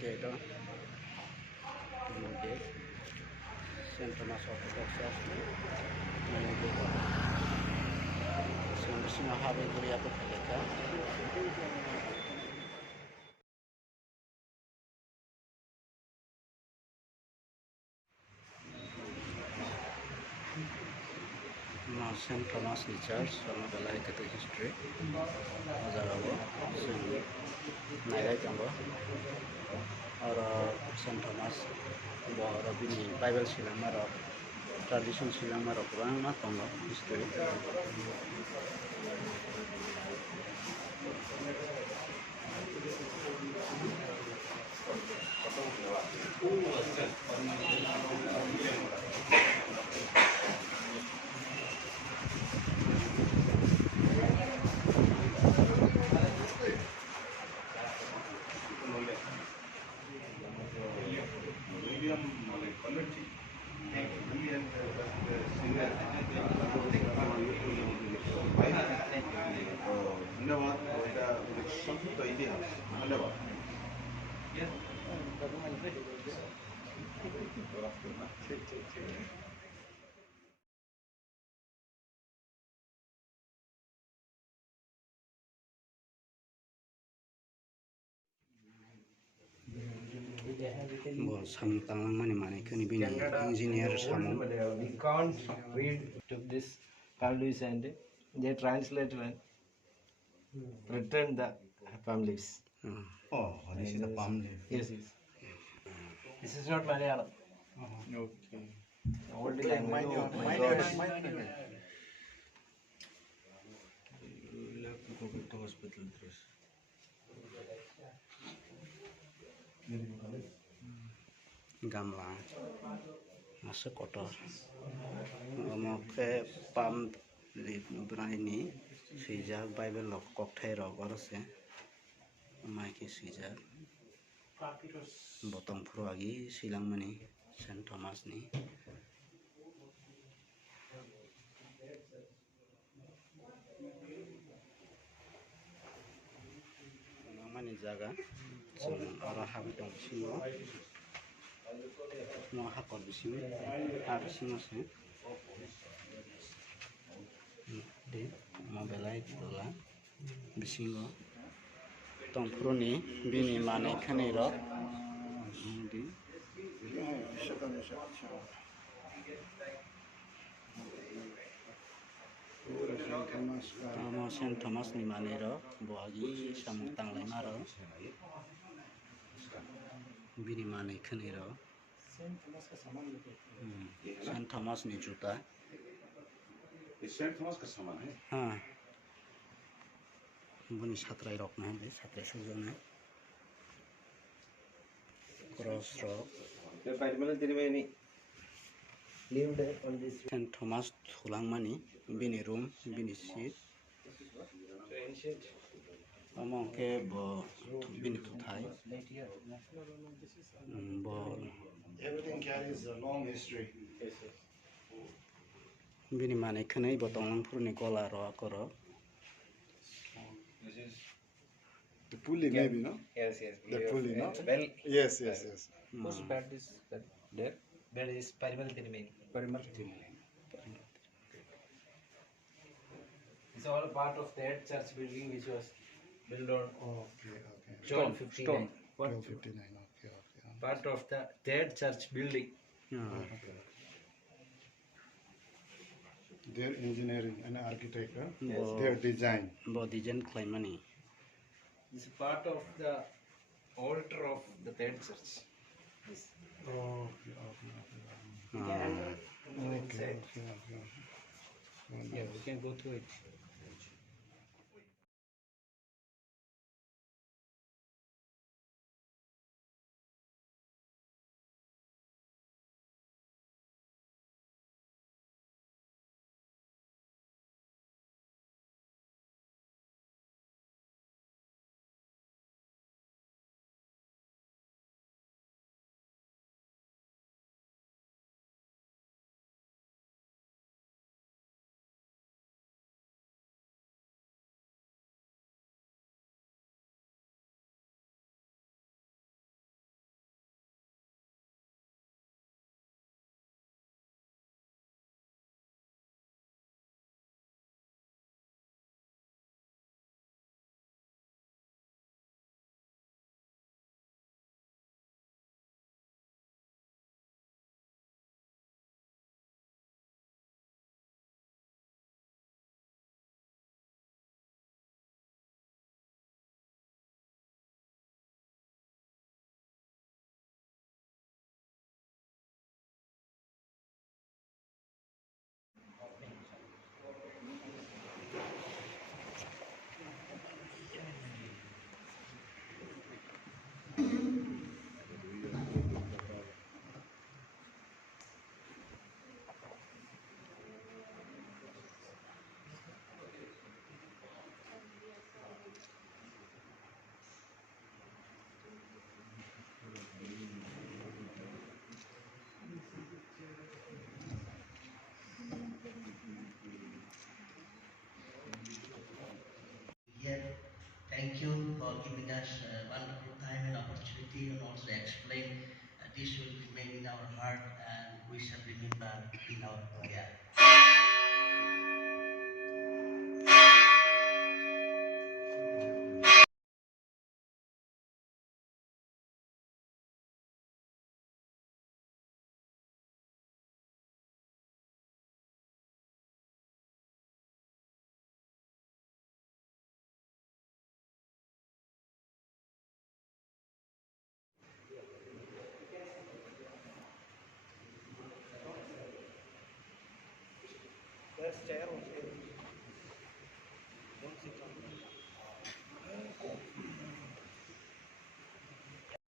gate gate St. Thomas Orthodox Church main gate Sina habe guri apa teleka St. Thomas Church sama belai kata history Azarabo naik jambo और St. Thomas bini Bible silang maro tradition silang maro kurang na tongo history Sam tanglang mani kuni bini engineer Samu. We can't read to this palm leaves and they translate and return the palm leaves. Oh, this is the palm leaf. Yes. This is not Malayalam. Okay. Old language. Hospital dress. Gamla masuk kotor ke pam di berani sejak Bible lok kokthai rok orose mai ke sejak botong puru agi silang mani St. Thomas ni mani jaga orang habis dong sini mau hakor di sini habis sini sih di mau belai dola bisingo tong puruni bini mane khani ro di St. Thomas ni mane ro boagi samung tanglai maro bini mane khani ro St. Thomas ni जूता Saint Thomas का सामान है हाँ बुनी छात्राई रखना है छात्राई सुजन है cross rock St. Thomas thulang mani bini room bini seat among ke bo bini tuthai bo everything carries a long history bini mane khanai bo tonglang purni gola ro akoro this is the pulley maybe no Yes. the pulley no Well, yes whose bed is that there? Bed is Parimal Tirumeni. It's all part of that church building which was built on okay 1259. 1259 okay Part of the third church building. their engineering and architecture Yes. their design bo design claim mani It's part of the altar of the third church. This. okay Yeah, we can go through it. Thank you for giving us a wonderful time and opportunity, and also explain this will remain in our heart and we shall remember in our prayer.